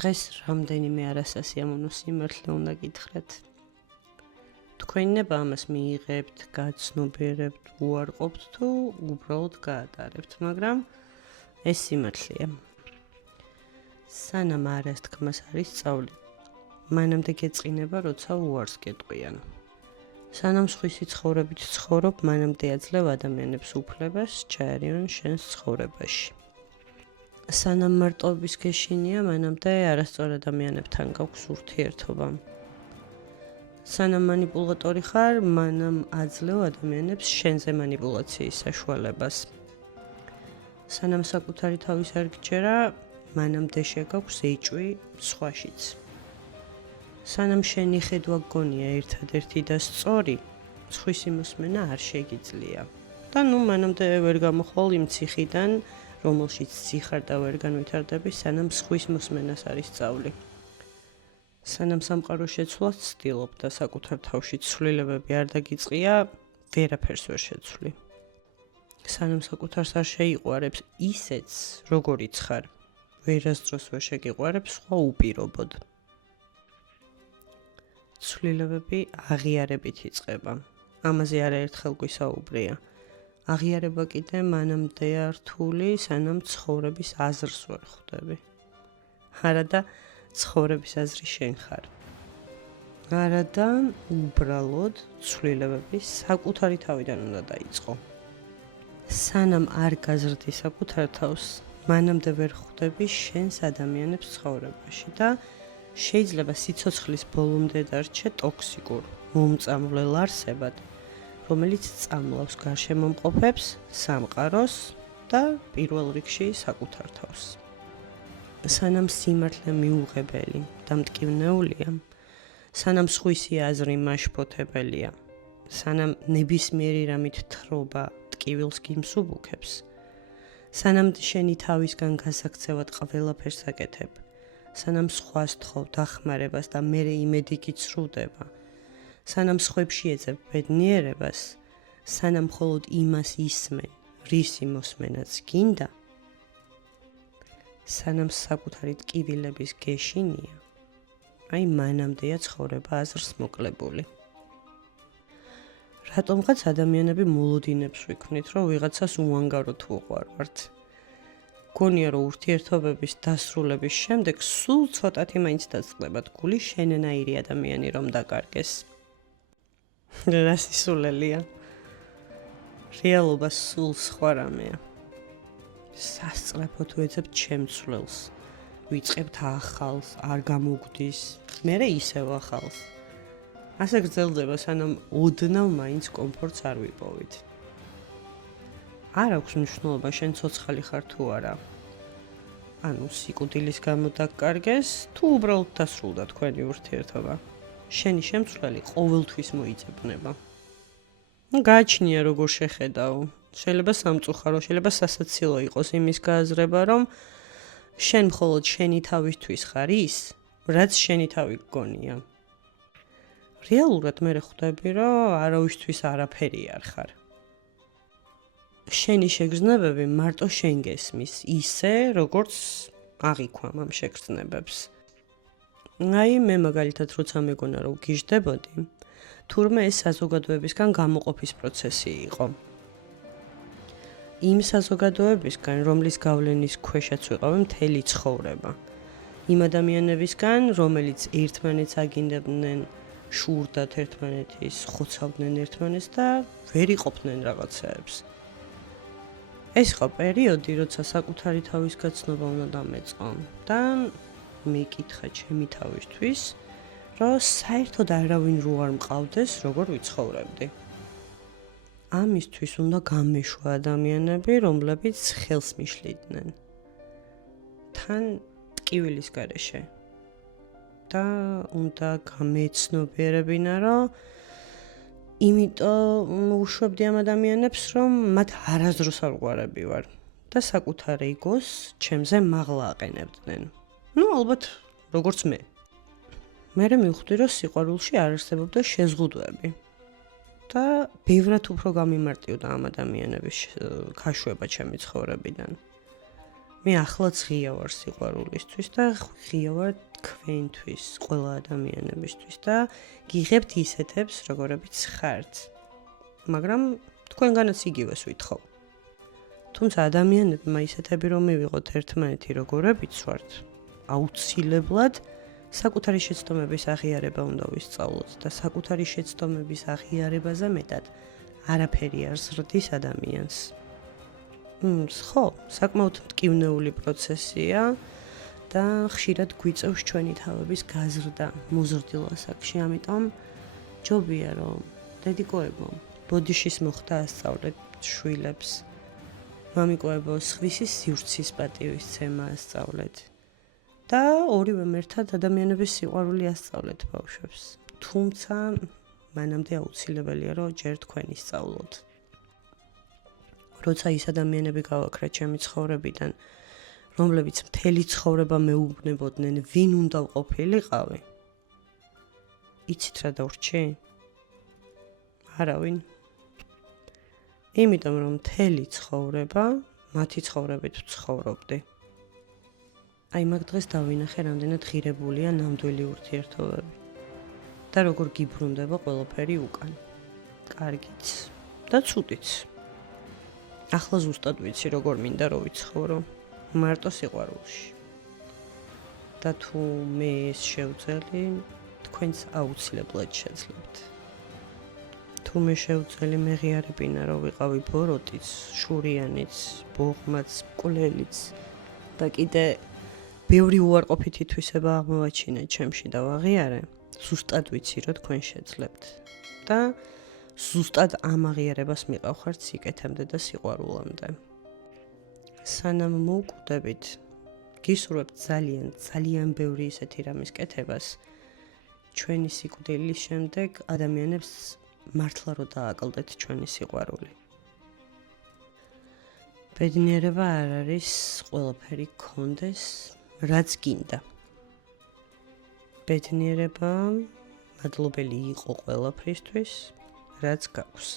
დღეს რამდენიმე არასასიამოვნო სიმართლე უნდა გითხრათ. თქვენინება ამას მიიღებთ, გაცნობიერებთ, უარყოფთ თუ უბრალოდ გაატარებთ, მაგრამ ეს სიმართლეა. სანამ არას თქმას არის სწავლი, მანამდე გეწყინება, როცა უარს გეტყვიან. სანამ სხვისი ცხოვრებით ცხოვრობ, მანამდე აძლევ ადამიანებს უფლებას ჩაერევენ შენს ცხოვრებაში. სანამ მარტოობის გეშინია, მანამდე არასწორ ადამიანებთან გაქვს ურთიერთობა. სანამ მანიპულატორი ხარ, მანამ აძლევ ადამიანებს შენზე მანიპულაციის საშუალებას. სანამ საკუთარი თავის არ გჯერა, მანამდე შეგაქვს ეჭვი სხვაშიც. სანამ შენი ხედვა გგონია ერთადერთი და სწორი, სხვისი მოსმენა არ შეგიძლია. და მანამდე ვერ გამოხვალ იმ ციხიდან, რომელშიც ციხარ და ვერ განვითარდები, სანამ სხვის მოსმენას არის სწავლი. სანამ სამყარო შეცვლას ცდილობ და საკუთარ თავში ცვლილებები არ დაგიწყია, ვერაფერს ვერ შეცვლი. სანამ საკუთარს არ შეიყვარებს ისეც, როგორიც ხარ, ვერასდროს ვერ შეგიყვარებს სხვა უპირობოდ. ცვლილებები აღიარებით იწყება. ამაზე არაერთხელ გვისაუბრია. აღიარება კიდე მანამდეა რთული, სანამ ცხოვრების აზრს ვერ ხვდები. არადა ცხოვრების აზრი შენ ხარ. არადა უბრალოდ ცვლილებები საკუთარი თავიდან უნდა დაიწყო. სანამ არ გაზრდი საკუთარ თავს, მანამდე ვერ ხვდები შენს ადამიანებს ცხოვრებაში და შეიძლება სიცოცხლის ბოლომდე დარჩე ტოქსიკურ, მომწამვლელ არსებად, რომელიც წამლავს გარშემომყოფებს, სამყაროს და პირველ რიგში საკუთარ თავს. სანამ სიმართლე მიუღებელი და მტკივნეულია, სანამ სხვისი აზრი მაშფოთებელია, სანამ ნებისმიერი რამით თრობა ტკივილს გიმსუბუქებს, სანამ შენი თავისგან გასაქცევად ყველაფერს აკეთებ, სანამ სხვას თხოვ დახმარებას და მერე იმედი გიცრუდება, სანამ სხვებში ეძებ ბედნიერებას, სანამ მხოლოდ იმას ისმენ, რისი მოსმენაც გინდა, სანამ საკუთარი ტკივილების გეშინია, აი მანამდეა ცხოვრება აზრს მოკლებული. რატომღაც ადამიანები მოლოდინებს ვიქმნით, რომ ვიღაცას უანგაროთ უყვარვართ. გონია, რომ ურთიერთობების დასრულების შემდეგ სულ ცოტათი მაინც დაწყდებათ გული შენნაირი ადამიანი რომ დაკარგეს. რა სისულელია. რეალობა სულ სხვა რამეა. სასწრაფოდ ვეძებთ შემცვლელს, ვიწყებთ ახალს, არ გამოგვდის, მერე ისევ ახალს. ასე გრძელდება, სანამ ოდნავ მაინც კომფორტს არ ვიპოვით. არ აქვს მნიშვნელობა შენ ცოცხალი ხარ თუ არა. ანუ სიკვდილის გამო დაკარგეს, თუ უბრალოდ დასრულდა თქვენი ურთიერთობა. შენი შემცვლელი ყოველთვის მოიძებნება. გააჩნია როგორ შეხედავ. შეიძლება სამწუხარო, შეიძლება სასაცილო იყოს იმის გააზრება, რომ შენ მხოლოდ შენი თავისთვის ხარ ის, რაც შენი თავი გგონია. რეალურად მე ხვდები, რომ არავისთვის არაფერი არ ხარ. შენი შეგრძნებები მარტო შენ გესმის, ისე, როგორც აღიქვამ ამ შეგრძნებებს. აი, მე მაგალითად როცა მეგონა რომ გიждდებოდი, თურმე ეს საზოგადოებისგან გამოყოფის პროცესი იყო. იმ საზოგადოებისგან, რომლის გავლენის ქვეშაც ვიყავი მთელი ცხოვრება. იმ ადამიანებისგან, რომელიც ერთმანეთს აგინდებდნენ, შურდათ ერთმანეთის, ხოცავდნენ ერთმანეთს და ვერ იყოფდნენ რაღაცეებს. ეს იყო პერიოდი, როცა საკუთარი თავის გაცნობა უნდა დამეწყო და მეკითხა ჩემი თავისთვის, რომ საერთოდ არავინ რო არ მყავდეს, როგორ ვიცხოვრებდი. ამისთვის უნდა გამეშვა ადამიანები, რომლებიც ხელს მიშლიდნენ. თან ტკივილის გარეშე. და უნდა გამეცნობიერებინა, რომ იმიტომ უშვებდი ამ ადამიანებს, რომ მათ არასდროს არ ვყარები ვარ და საკუთარ ეგოს ჩემზე მაღლა აყენებდნენ. ალბათ, როგორც მე. მერე მივხვდი, რომ სიყვარულში არ არსებობდა შეზღუდვები. და ბევრად უფრო გამიმარტივდა ამ ადამიანების ქაშვება ჩემი ცხოვრებიდან. მე ახლაც ღია ვარ სიყვარულისთვის და ღია ვარ თქვენთვის, ყველა ადამიანებისთვის და გიღებთ ისეთებს, როგორებიც ხართ. მაგრამ თქვენგანაც იგივეს ვითხოვ. თუმცა ადამიანებმა ისეთები რომ მივიღოთ ერთმანეთი როგორებიც ვართ, აუცილებლად საკუთარი შეცდომების აღიარება უნდა ვისწავლოთ და საკუთარი შეცდომების აღიარებაზე მეტად არაფერი არ ზრდის ადამიანს. ხო, საკმაოდ მტკივნეული პროცესია და ხშირად გვიწევს ჩვენი თავების გაზრდა მოზრდილ ასაკში, ამიტომ ჯობია რომ დედიკოებო, ბოდიშის მოხდა ასწავლეთ შვილებს. მამიკოებო, სხვისის სივრცის პატივისცემა ასწავლეთ. და ორივე ერთად ადამიანების სიყვარული ასწავლეთ ბავშვებს. თუმცა მანამდე აუცილებელია რომ ჯერ თქვენ ისწავლოთ. როცა ის ადამიანები გავაქრათ ჩემი ცხოვრებიდან, რომლებიც მთელი ცხოვრება მეუბნებოდნენ, ვინ უნდა ვყოფილიყავი? იცით რა დავრჩი? არავინ. იმიტომ რომ მთელი ცხოვრება მათი ცხოვრებით ვცხოვრობდი. აი მაგ დღეს დავინახე, რამდენად ღირებულია ნამდვილი ურთიერთობები და როგორ გიბრუნდება ყველაფერი უკან. კარგიც და ცუდიც. ახლა ზუსტად ვიცი, როგორ მინდა რომ ვიცხოვრო, მარტო სიყვარულში. და თუ მე ეს შევძელი, თქვენც აუცილებლად შეძლებთ. თუ მე შევძელი, მე ღიარებინა რომ ვიყავი ბოროტიც, შურიანიც, ბოღმაც, მკვლელიც და კიდე ბევრი უარყოფითი თვისება აღმოვაჩინე ჩემში და ვაღიარე, ზუსტად ვიცი, რომ თქვენ შეძლებთ. და ზუსტად ამ აღიარებას მიყავხართ სიკეთემდე და სიყვარულამდე. სანამ მოუკვდებით, გისურვებთ ძალიან ბევრი ისეთი რამის კეთებას, ჩვენი სიკვდილის შემდეგ ადამიანებს მართლა რომ დააკლდეთ ჩვენი სიყვარული. ბედნიერება არ არის ყველაფერი გქონდეს, რაც გინდა. ბედნიერება მადლობელი იყო ყველაფრისთვის, რაც გაქვს.